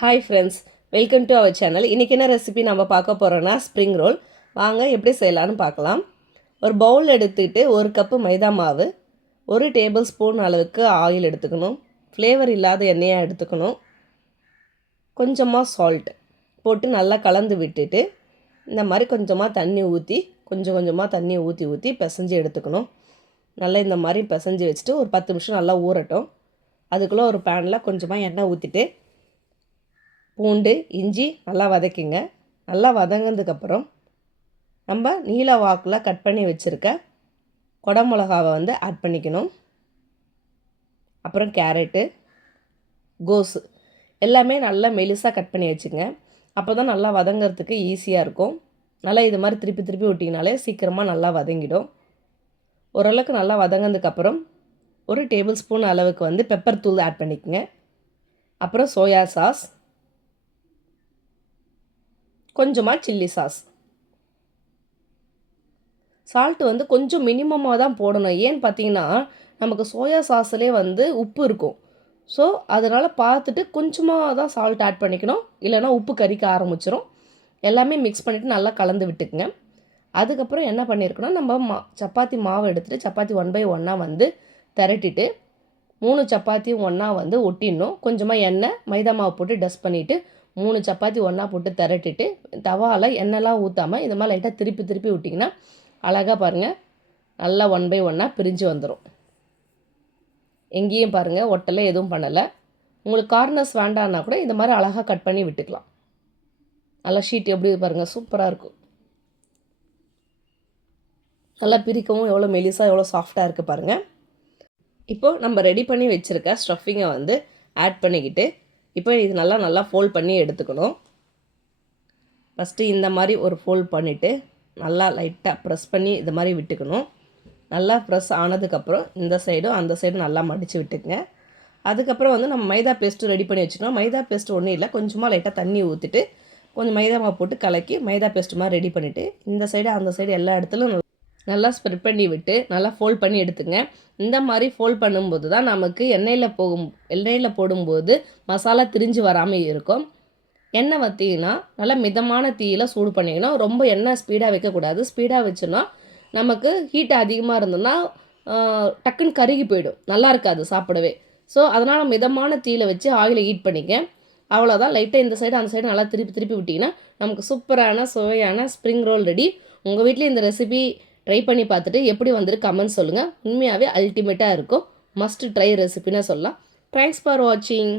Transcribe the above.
Hi friends, welcome to our channel. இன்றைக்கி என்ன recipe நம்ம பார்க்க போகிறோன்னா ஸ்ப்ரிங் ரோல். வாங்க எப்படி செய்யலான்னு பார்க்கலாம். ஒரு பவுல் எடுத்துக்கிட்டு 1 கப்பு மைதா மாவு, 1 டேபிள் ஸ்பூன் அளவுக்கு ஆயில் எடுத்துக்கணும். ஃப்ளேவர் இல்லாத எண்ணெயாக எடுத்துக்கணும். கொஞ்சமாக சால்ட் போட்டு நல்லா கலந்து விட்டுட்டு இந்த மாதிரி கொஞ்சமாக தண்ணி ஊற்றி கொஞ்சமாக தண்ணி ஊற்றி பிசைஞ்சு எடுத்துக்கணும். நல்லா இந்த மாதிரி பிசைஞ்சு வச்சுட்டு ஒரு 10 நிமிஷம் நல்லா ஊறட்டும். அதுக்குள்ளே ஒரு பேனில் கொஞ்சமாக எண்ணெய் ஊற்றிட்டு பூண்டு இஞ்சி நல்லா வதக்கிங்க. நல்லா வதங்கினதுக்கப்புறம் நம்ம நீல வாக்கில் கட் பண்ணி வச்சுருக்க குடமிளகாவை ஆட் பண்ணிக்கணும். அப்புறம் கேரட்டு, கோஸு எல்லாமே நல்லா மெலிசாக கட் பண்ணி வச்சுங்க. அப்போ தான் நல்லா வதங்கிறதுக்கு ஈஸியாக இருக்கும். நல்லா இது மாதிரி திருப்பி விட்டிங்கனாலே சீக்கிரமாக நல்லா வதங்கிடும். ஓரளவுக்கு நல்லா வதங்கினதுக்கப்புறம் 1 டேபிள் ஸ்பூன் அளவுக்கு பெப்பர் தூள் ஆட் பண்ணிக்கோங்க. அப்புறம் சோயா சாஸ், கொஞ்சமாக சில்லி சாஸ். சால்ட்டு கொஞ்சம் மினிமமாக தான் போடணும். ஏன்னு பார்த்தீங்கன்னா நமக்கு சோயா சாஸ்லேயே உப்பு இருக்கும். ஸோ அதனால் பார்த்துட்டு கொஞ்சமாக தான் சால்ட் ஆட் பண்ணிக்கணும். இல்லைனா உப்பு கரிக்க ஆரம்பிச்சிடும். எல்லாமே மிக்ஸ் பண்ணிவிட்டு நல்லா கலந்து விட்டுக்குங்க. அதுக்கப்புறம் என்ன பண்ணியிருக்கோன்னா நம்ம சப்பாத்தி மாவு எடுத்துகிட்டு சப்பாத்தி 1 by 1 திரட்டிட்டு 3 சப்பாத்தியும் ஒன்றா ஒட்டிடணும். கொஞ்சமாக எண்ணெய் மைதா மாவு போட்டு டஸ்ட் பண்ணிவிட்டு 3 சப்பாத்தி ஒன்றா போட்டு திரட்டிட்டு தவாவில் எண்ணெய்லாம் ஊற்றாமல் இந்த மாதிரி லைட்டாக திருப்பி விட்டிங்கன்னா அழகாக பாருங்கள் நல்லா 1 by 1 பிரிஞ்சு வந்துடும். எங்கேயும் பாருங்கள் ஒட்டலை எதுவும் பண்ணலை. உங்களுக்கு கார்னர்ஸ் வேண்டான்னா கூட இந்த மாதிரி அழகாக கட் பண்ணி விட்டுக்கலாம். நல்லா ஷீட் எப்படி பாருங்கள் சூப்பராக இருக்கும். நல்லா பிரிக்கவும் எவ்வளோ மெலிசாக எவ்வளோ சாஃப்டாக இருக்குது பாருங்கள். இப்போது நம்ம ரெடி பண்ணி வச்சுருக்க ஸ்டஃபிங்கை ஆட் பண்ணிக்கிட்டு இப்போ இது நல்லா ஃபோல்ட் பண்ணி எடுத்துக்கணும். ஃபஸ்ட்டு இந்த மாதிரி ஒரு ஃபோல்ட் பண்ணிவிட்டு நல்லா லைட்டாக ப்ரெஸ் பண்ணி இது மாதிரி விட்டுக்கணும். நல்லா ப்ரெஸ் ஆனதுக்கப்புறம் இந்த சைடும் அந்த சைடும் நல்லா மடித்து விட்டுக்குங்க. அதுக்கப்புறம் நம்ம மைதா பேஸ்ட்டு ரெடி பண்ணி வச்சுக்கணும். மைதா பேஸ்ட்டு ஒன்றும் இல்லை, கொஞ்சமாக லைட்டாக தண்ணி ஊற்றிட்டு கொஞ்சம் மைதா மாவு போட்டு கலக்கி மைதா பேஸ்ட்டு மாதிரி ரெடி பண்ணிவிட்டு இந்த சைடு அந்த சைடு எல்லா இடத்துலையும் நல்லா ஸ்ப்ரெட் பண்ணி விட்டு நல்லா ஃபோல்ட் பண்ணி எடுத்துங்க. இந்த மாதிரி ஃபோல்ட் பண்ணும்போது தான் நமக்கு எண்ணெயில் போடும்போது மசாலா திரிஞ்சு வராமல் இருக்கும். எண்ணெய் வற்றிங்கன்னா நல்லா மிதமான தீயில் சூடு பண்ணிக்கணும். ரொம்ப எண்ணெய் ஸ்பீடாக வைக்கக்கூடாது. ஸ்பீடாக வச்சோன்னா நமக்கு ஹீட் அதிகமாக இருந்ததுன்னா டக்குன்னு கருகி போயிடும், நல்லா இருக்காது சாப்பிடவே. ஸோ அதனால் மிதமான தீயில் வச்சு ஆயிலை ஹீட் பண்ணிக்க. அவ்வளோதான். லைட்டாக இந்த சைடு அந்த சைடு நல்லா திருப்பி விட்டிங்கன்னா நமக்கு சூப்பரான சுவையான ஸ்ப்ரிங் ரோல் ரெடி. உங்கள் வீட்டில் இந்த ரெசிபி ட்ரை பண்ணி பார்த்துட்டு எப்படி வந்துட்டு கமெண்ட் சொல்லுங்கள். உண்மையாகவே அல்டிமேட்டாக இருக்கும். மஸ்ட் ட்ரை ரெசிபின்னு சொல்லலாம். தேங்க்ஸ் ஃபார் வாட்சிங்.